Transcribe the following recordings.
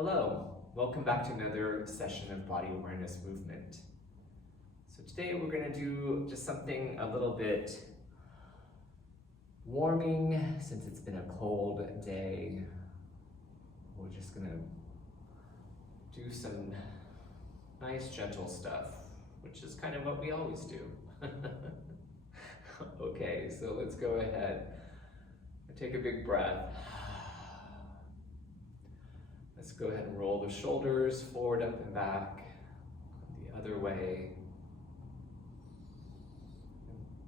Hello, welcome back to another session of body awareness movement. So today we're going to do just something a little bit warming since it's been a cold day. We're just going to do some nice gentle stuff, which is kind of what we always do. Okay, so let's go ahead and take a big breath. Let's go ahead and roll the shoulders forward, up and back, the other way.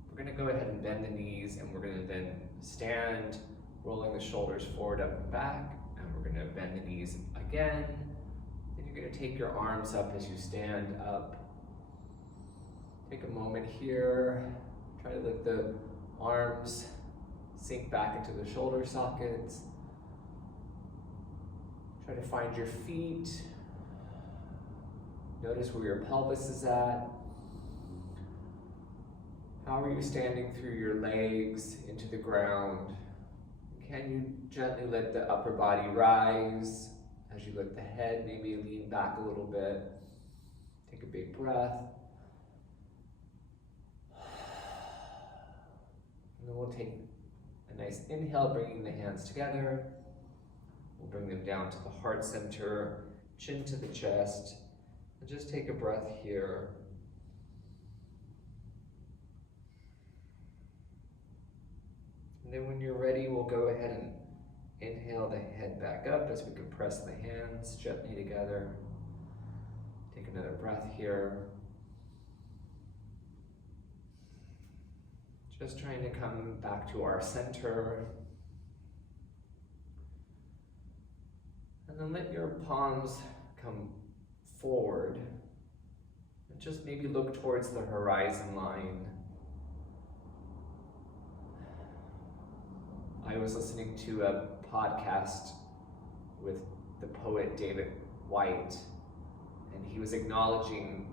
We're going to go ahead and bend the knees, and we're going to then stand, rolling the shoulders forward, up and back, and we're going to bend the knees again. Then you're going to take your arms up as you stand up. Take a moment here. Try to let the arms sink back into the shoulder sockets. Try to find your feet. Notice where your pelvis is at. How are you standing through your legs into the ground? Can you gently let the upper body rise as you let the head maybe lean back a little bit? Take a big breath. And then we'll take a nice inhale, bringing the hands together. We'll bring them down to the heart center, chin to the chest, and just take a breath here. And then when you're ready, we'll go ahead and inhale the head back up as we compress the hands gently together. Take another breath here. Just trying to come back to our center. And then let your palms come forward and just maybe look towards the horizon line. I was listening to a podcast with the poet David Whyte, and he was acknowledging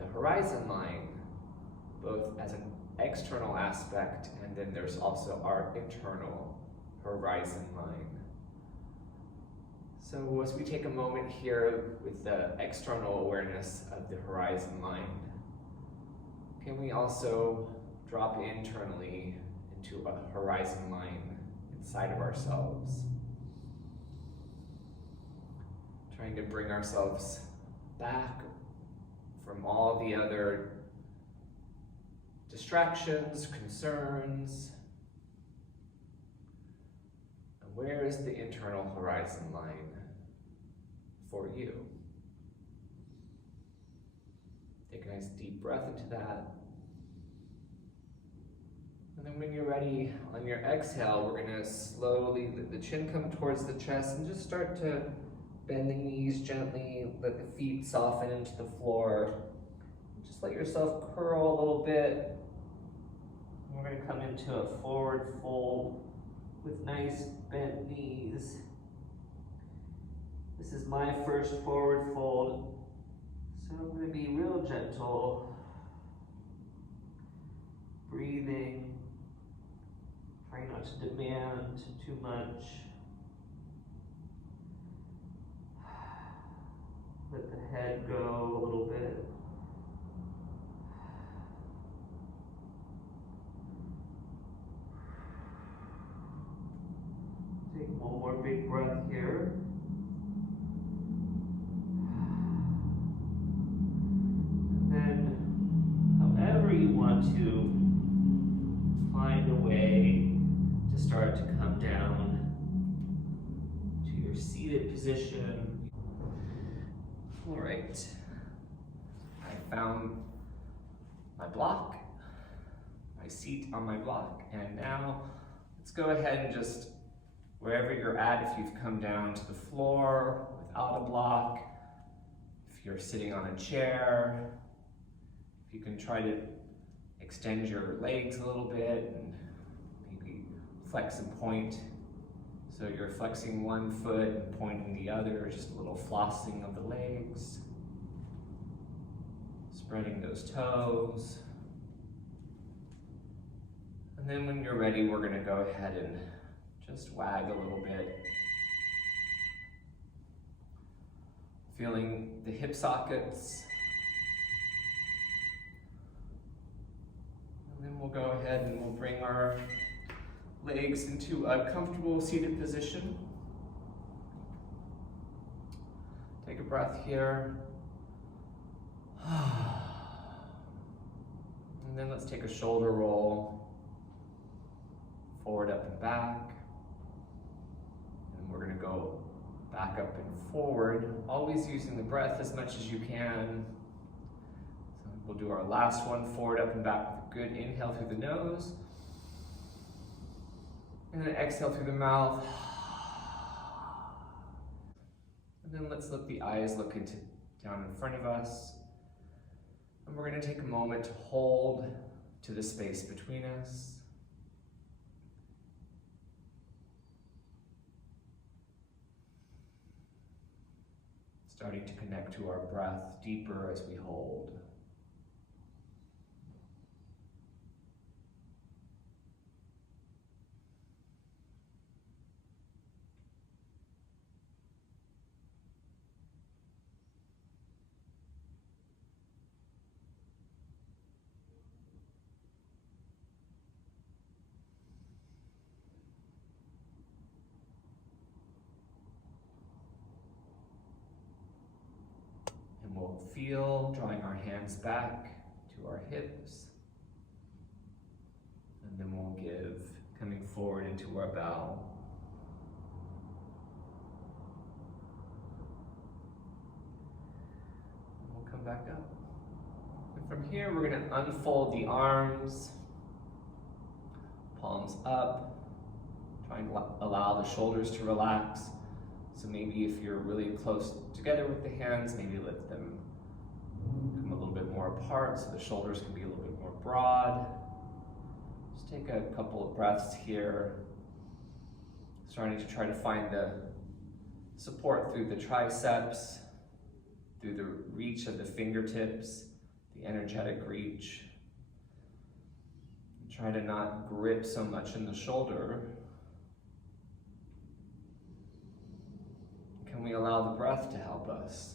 the horizon line, both as an external aspect, and then there's also our internal horizon line. So as we take a moment here with the external awareness of the horizon line, can we also drop internally into a horizon line inside of ourselves? Trying to bring ourselves back from all the other distractions, concerns. And where is the internal horizon line for you? Take a nice deep breath into that. And then when you're ready, on your exhale, we're gonna slowly let the chin come towards the chest and just start to bend the knees gently, let the feet soften into the floor. Just let yourself curl a little bit. We're gonna come into a forward fold with nice bent knees. This is my first forward fold, so I'm going to be real gentle, breathing, trying not to demand too much. Let the head go a little bit. Take one more big breath here. You want to find a way to start to come down to your seated position. All right, I found my block, my seat on my block, and now let's go ahead and just, wherever you're at, if you've come down to the floor without a block, if you're sitting on a chair, if you can try to extend your legs a little bit and maybe flex and point. So you're flexing one foot and pointing the other, just a little flossing of the legs. Spreading those toes. And then when you're ready, we're gonna go ahead and just wag a little bit. Feeling the hip sockets. And then we'll go ahead and we'll bring our legs into a comfortable seated position. Take a breath here. And then let's take a shoulder roll, forward, up, and back. And we're gonna go back up and forward, always using the breath as much as you can. So we'll do our last one, forward, up, and back with a good inhale through the nose. And then exhale through the mouth. And then let's let the eyes look down in front of us. And we're going to take a moment to hold to the space between us. Starting to connect to our breath deeper as we hold. We'll feel drawing our hands back to our hips. And then we'll give, coming forward into our bow. And we'll come back up. And from here, we're going to unfold the arms, palms up, trying to allow the shoulders to relax. So maybe if you're really close together with the hands, maybe let them come a little bit more apart so the shoulders can be a little bit more broad. Just take a couple of breaths here, starting to try to find the support through the triceps, through the reach of the fingertips, the energetic reach. Try to not grip so much in the shoulder. Can we allow the breath to help us?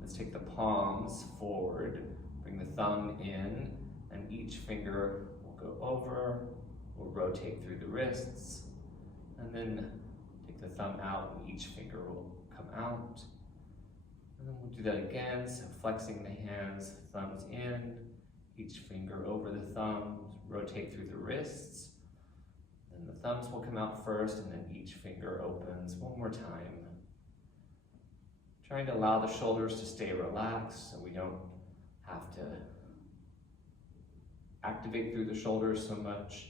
Let's take the palms forward, bring the thumb in, and each finger will go over. We'll rotate through the wrists, and then take the thumb out, and each finger will come out. And then we'll do that again, so flexing the hands, thumbs in, each finger over the thumbs, rotate through the wrists. Then the thumbs will come out first, and then each finger opens one more time. Trying to allow the shoulders to stay relaxed so we don't have to activate through the shoulders so much.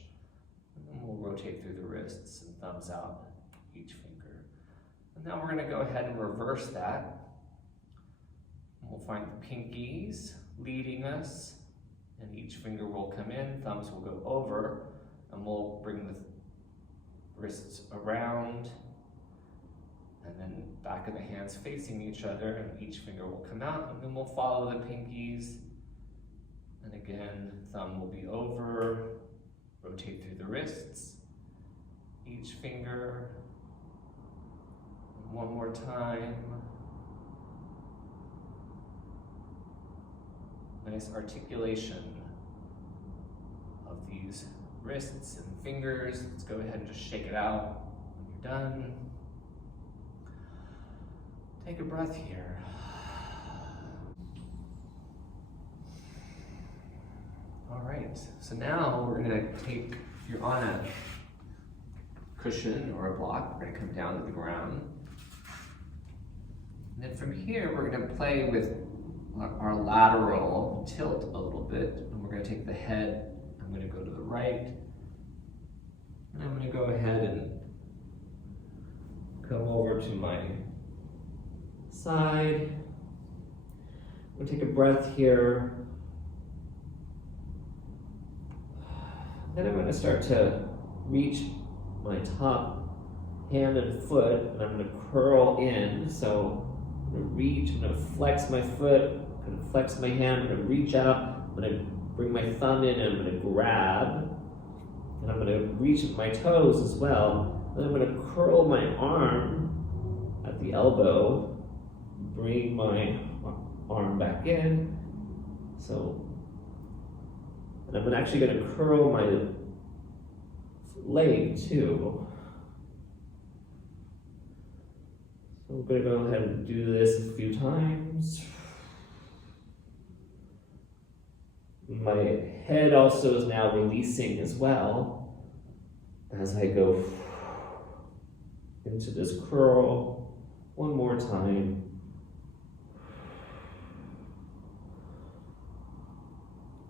And then we'll rotate through the wrists and thumbs out each finger. And now we're going to go ahead and reverse that. And we'll find the pinkies leading us, and each finger will come in, thumbs will go over, and we'll bring the wrists around, and then back of the hands facing each other, and each finger will come out, and then we'll follow the pinkies. And again, thumb will be over, rotate through the wrists, each finger, and one more time. Nice articulation of these wrists and fingers. Let's go ahead and just shake it out when you're done. Take a breath here. All right, so now we're gonna take, if you're on a cushion or a block, we're gonna come down to the ground. And then from here, we're gonna play with our lateral tilt a little bit, and we're going to take the head, I'm going to go to the right, and I'm going to go ahead and come over to my side. We'll take a breath here. Then I'm going to start to reach my top hand and foot, and I'm going to curl in. So I'm going to reach, I'm going to flex my foot, I'm going to flex my hand, I'm going to reach out, I'm going to bring my thumb in, and I'm going to grab, and I'm going to reach with my toes as well, and I'm going to curl my arm at the elbow, bring my arm back in. And I'm actually going to curl my leg too. So we're going to go ahead and do this a few times. My head also is now releasing as well as I go into this curl one more time.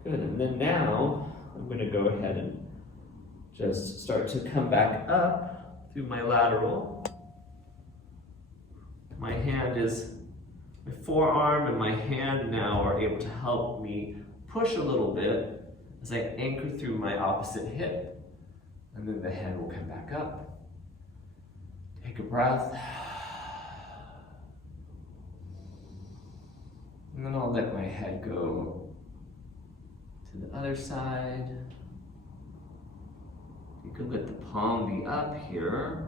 Good, and then now I'm going to go ahead and just start to come back up through my lateral. My forearm and my hand now are able to help me push a little bit as I anchor through my opposite hip. And then the head will come back up. Take a breath. And then I'll let my head go to the other side. You can let the palm be up here.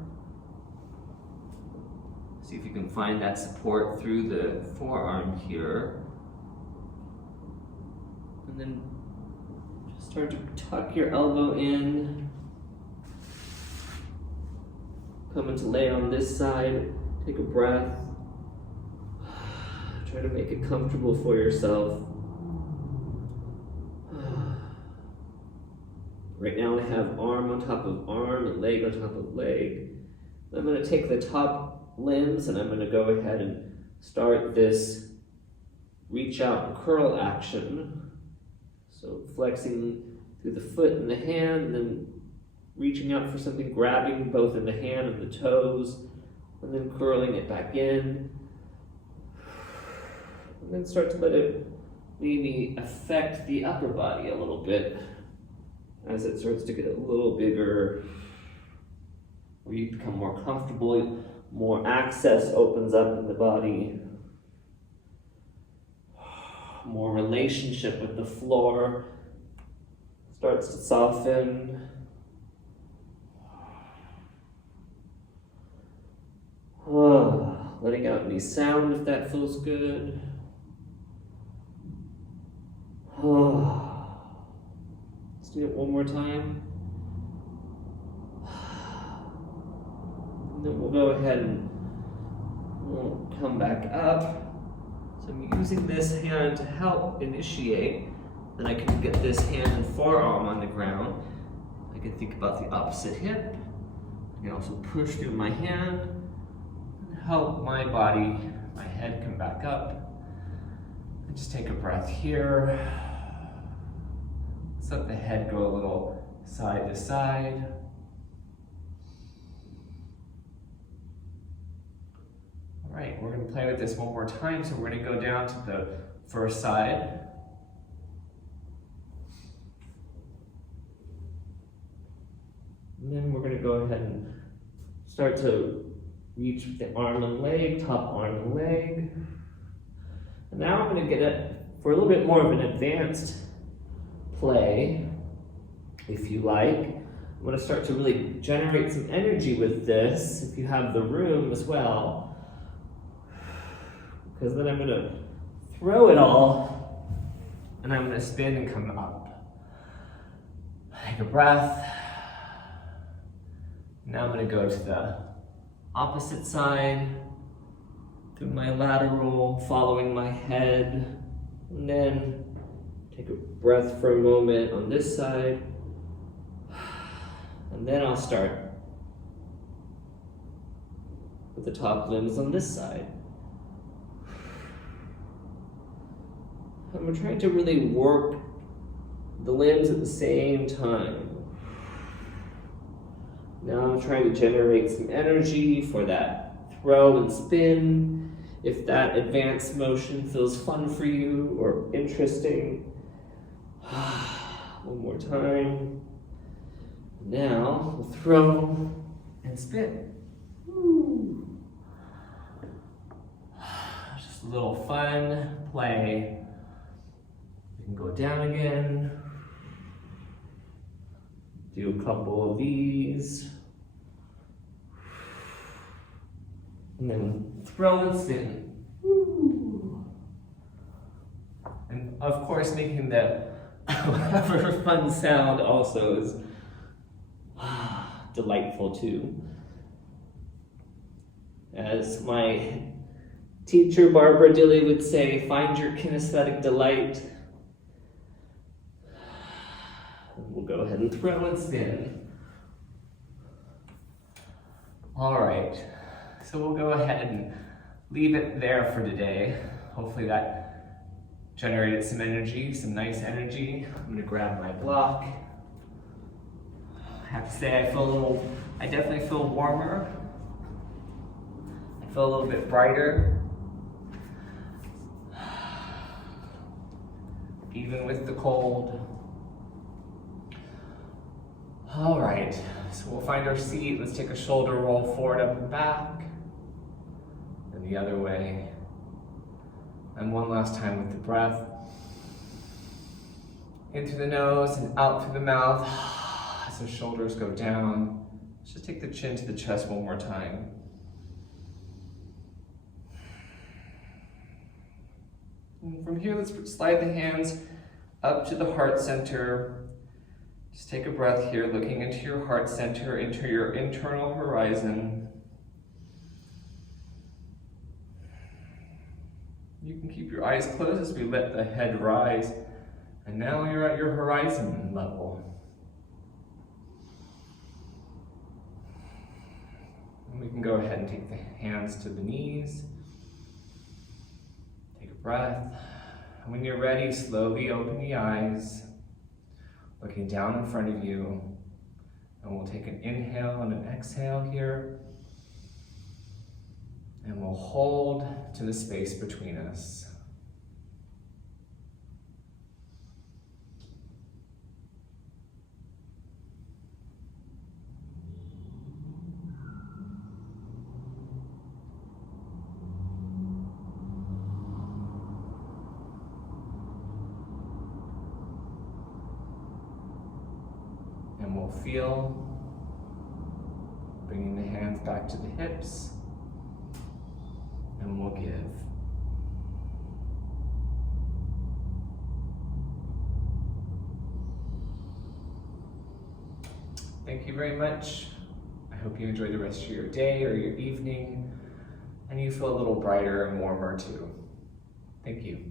See if you can find that support through the forearm here. And then just start to tuck your elbow in. Come into lay on this side. Take a breath. Try to make it comfortable for yourself. Right now I have arm on top of arm and leg on top of leg. I'm going to take the top limbs and I'm going to go ahead and start this reach out and curl action. So flexing through the foot and the hand, and then reaching out for something, grabbing both in the hand and the toes, and then curling it back in. And then start to let it maybe affect the upper body a little bit as it starts to get a little bigger, where you become more comfortable, more access opens up in the body, more relationship with the floor starts to soften. Letting out any sound if that feels good. Let's do it one more time. And then we'll go ahead and we'll come back up. So I'm using this hand to help initiate. Then I can get this hand and forearm on the ground. I can think about the opposite hip. I can also push through my hand and help my body, my head come back up. And just take a breath here. Let's let the head go a little side to side. All right, we're going to play with this one more time. So we're going to go down to the first side. And then we're going to go ahead and start to reach the arm and leg, top arm and leg. And now I'm going to get it for a little bit more of an advanced play, if you like. I'm going to start to really generate some energy with this, if you have the room as well. Because then I'm going to throw it all, and I'm going to spin and come up. Take a breath. Now I'm going to go to the opposite side, through my lateral, following my head, and then take a breath for a moment on this side, and then I'll start with the top limbs on this side. I'm trying to really work the limbs at the same time. Now I'm trying to generate some energy for that throw and spin. If that advanced motion feels fun for you or interesting. One more time. Now we'll throw and spin. Woo. Just a little fun play. You can go down again. Do a couple of these. And then throw and spin. Woo. of course, making the whatever fun sound also is delightful too. As my teacher Barbara Dilley would say, find your kinesthetic delight. We'll go ahead and throw and spin. All right, so we'll go ahead and leave it there for today. Hopefully that generated some energy, some nice energy. I'm gonna grab my block. I have to say I definitely feel warmer. I feel a little bit brighter. Even with the cold. All right, so we'll find our seat. Let's take a shoulder roll forward, up and back, and the other way. And one last time with the breath. In through the nose and out through the mouth as the shoulders go down. Let's just take the chin to the chest one more time. And from here, let's slide the hands up to the heart center. Just take a breath here, looking into your heart center, into your internal horizon. You can keep your eyes closed as we let the head rise. And now you're at your horizon level. And we can go ahead and take the hands to the knees. Take a breath. And when you're ready, slowly open the eyes. Looking down in front of you, and we'll take an inhale and an exhale here, and we'll hold to the space between us. And we'll feel, bringing the hands back to the hips, and we'll give. Thank you very much. I hope you enjoy the rest of your day or your evening, and you feel a little brighter and warmer too. Thank you.